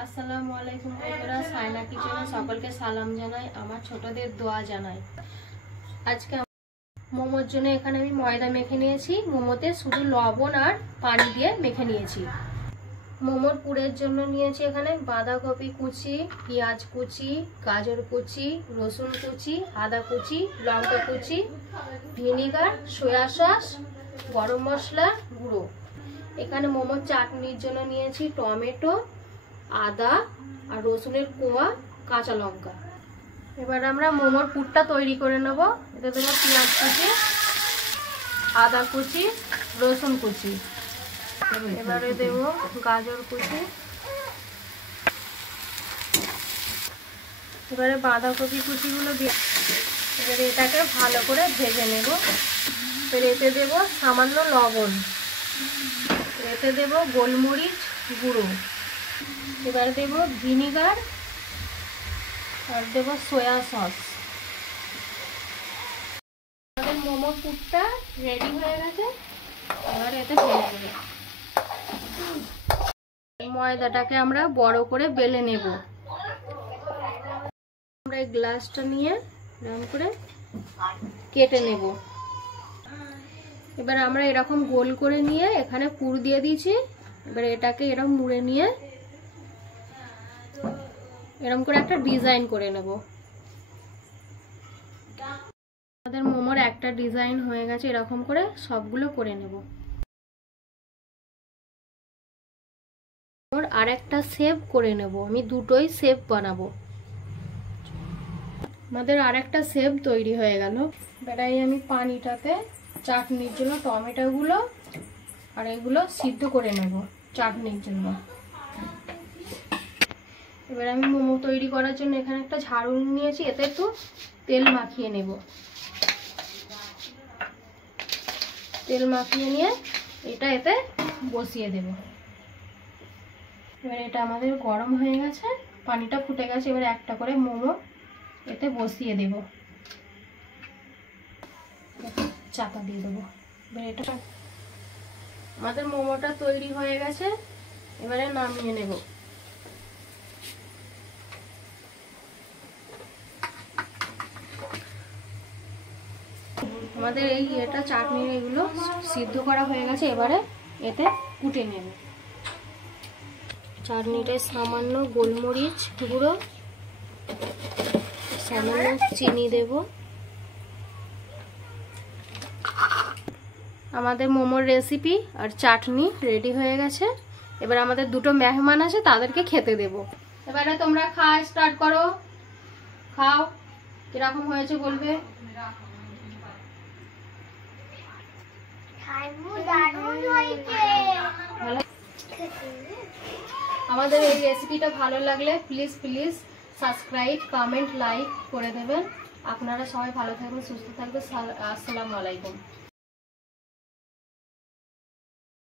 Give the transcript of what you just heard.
আসসালামু আলাইকুম বন্ধুরা, সাইনা কিচেনে সকলকে সালাম জানাই, আমার ছোটদের দোয়া জানাই। আজকে মোমোর জন্য এখানে আমি ময়দা মেখে নিয়েছি। মোমোতে শুধু লবণ আর পানি দিয়ে মেখে নিয়েছি। মোমোর পুরের জন্য নিয়েছি এখানে বাঁধাকপি কুচি, পেঁয়াজ কুচি, গাজর কুচি, রসুন কুচি, আদা কুচি, লঙ্কা কুচি, ভিনিগার, সয়া সস, গরম মশলা গুঁড়ো। এখানে মোমোর চাটনির জন্য নিয়েছি টমেটো, আদা আর রসুনের কোয়া, কাঁচা লঙ্কা। এবার আমরা মোমোর পুরটা তৈরি করে নেব। এতে দেবো পেঁয়াজ কুচি, আদা কুচি, রসুন কুচি, এবারে দেব গাজর কুচি, এবারে বাঁধাকপি কুচিগুলো দিয়ে এবারে এটাকে ভালো করে ভেজে নেব। এবার এতে দেব সামান্য লবণ, এতে দেব গোলমরিচ গুঁড়ো, এবার দেব ভিনিগার আর দেব সয়া সস। আমাদের মোমোর পুরটা রেডি হয়ে গেছে। এবার এতে ঢেলে দেব। ময়দাটাকে আমরা বড় করে বেলে নেব। আমরা এই গ্লাসটা নিয়ে এরকম করে কেটে নেব। এবার আমরা এরকম গোল করে নিয়ে এখানে পুর দিয়ে দিয়েছি। এবার এটাকে এরকম মুড়ে নিয়ে এরকম করে একটা ডিজাইন করে নেব। আমাদের মোমোর একটা ডিজাইন হয়ে গেছে, এরকম করে সবগুলো করে নেব। আর একটা শেপ করে নেব, আমি দুটোই শেপ বানাবো। আমাদের আর একটা শেপ তৈরি হয়ে গেল। এবারে আমি পানিটাতে চাটনির জন্য টমেটোগুলো আর এগুলো সিদ্ধ করে নেব চাটনির জন্য। এবার আমি মোমো তৈরি করার জন্য এখানে একটা ঝাড়ু নিয়েছি, এতে একটু তেল মাখিয়ে নেব। তেল মাখিয়ে নিয়ে এটা এতে বসিয়ে দেব। এবার এটা আমাদের গরম হয়ে গেছে, পানিটা ফুটে গেছে। এবার একটা করে মোমো এতে বসিয়ে দেব, চাপা দিয়ে দেবো। এবার এটা আমাদের মোমোটা তৈরি হয়ে গেছে। এবারে নামিয়ে নেব। আমাদের এই এটা চাটনির এগুলো সিদ্ধ করা হয়ে গেছে। এবারে এতে কুটে নেব। চাটনিটায় সামান্য গোলমরিচ গুঁড়ো, সামান্য চিনি দেব। আমাদের মোমোর রেসিপি আর চাটনি রেডি হয়ে গেছে। এবার আমাদের দুটো মেহমান আছে, তাদেরকে খেতে দেব। এবারে তোমরা খাওয়া স্টার্ট করো। খাও, কিরকম হয়েছে বলবে। আমাদের এই রেসিপিটা ভালো লাগলে প্লিজ সাবস্ক্রাইব, কমেন্ট, লাইক করে দেবেন। আপনারা সবাই ভালো থাকবেন, সুস্থ থাকবেন। আসসালামু আলাইকুম।